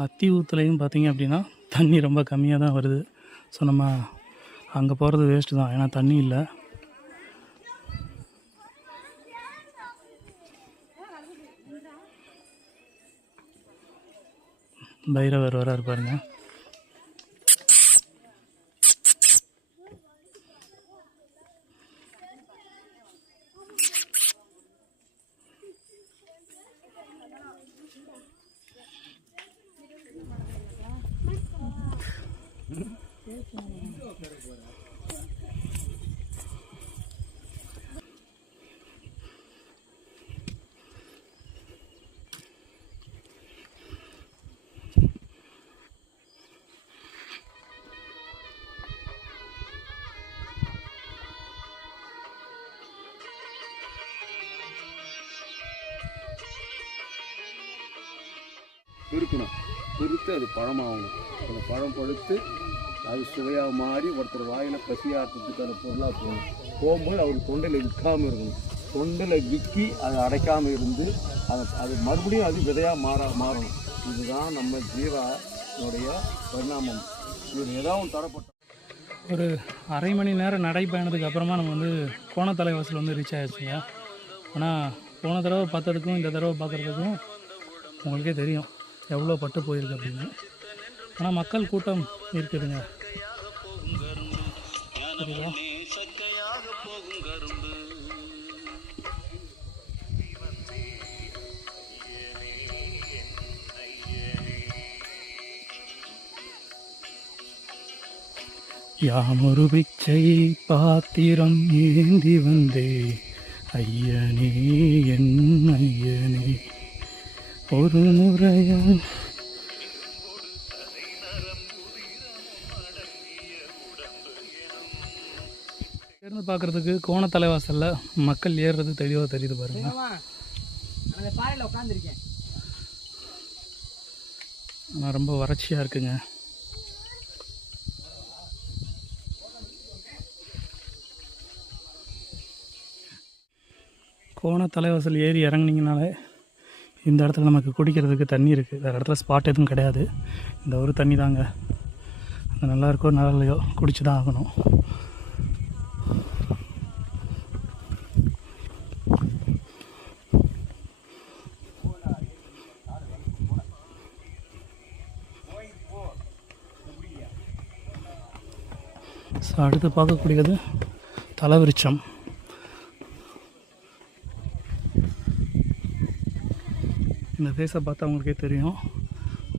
அத்தி ஊத்துலையும் பார்த்திங்க அப்படின்னா தண்ணி ரொம்ப கம்மியாக தான் வருது. ஸோ நம்ம அங்கே போகிறது வேஸ்ட்டு தான், ஏன்னா தண்ணி இல்லை. பைரவர் வராரு பாருங்க. பெருக்கணும், பெருத்து அது பழமாகணும். அந்த பழம் பழுத்து அது சுவையாக மாறி ஒருத்தர் வாயில் பசியாற்றத்துக்கான பொருளாக போகும்போது அவர் தொண்டையில் விற்காமல் இருக்கணும். தொண்டையில் விற்கி அதை அடைக்காமல் இருந்து அது மறுபடியும் அது விதையாக மாறணும். இதுதான் நம்ம ஜீவாவுடைய பரிணாமம். இது ஏதாவது தரப்பட்ட ஒரு அரை மணி நேரம் நடைப்பயணத்துக்கு அப்புறமா நம்ம வந்து கோணத்தலைவாசல் வந்து ரீச் ஆகிடுச்சுங்க. ஆனால் போன தடவை பார்த்ததுக்கும் இந்த தடவை பார்க்குறதுக்கும் உங்களுக்கே தெரியும் எவ்வளோ பட்டு போயிருக்கு அப்படின்னு. ஆனால் மக்கள் கூட்டம் இருக்குதுங்க. சரிங்களா? யாமொரு பிச்சை பாத்திரம் ஏந்தி வந்தே ஐயனே என் ஐயனே ஒரு முறையா. இருந்து பார்க்குறதுக்கு கோணத்தலைவாசலில் மக்கள் ஏறுறது தெளிவாக தெரியுது பாருங்க. ஆனால் ரொம்ப வறட்சியாக இருக்குங்க. கோணத்தலைவாசல் ஏறி இறங்குனீங்கனாலே இந்த இடத்துல நமக்கு குடிக்கிறதுக்கு தண்ணி இருக்குது. வேறு இடத்துல ஸ்பாட் எதுவும் கிடையாது. இந்த ஒரு தண்ணி தாங்க. அது நல்லா இருக்கோ நல்லா இல்லையோ குடிச்சு தான் ஆகணும். ஸோ அடுத்து பார்க்கக்கூடியது தலவிருச்சம். இந்த ஃபேஸை பார்த்தா உங்களுக்கே தெரியும்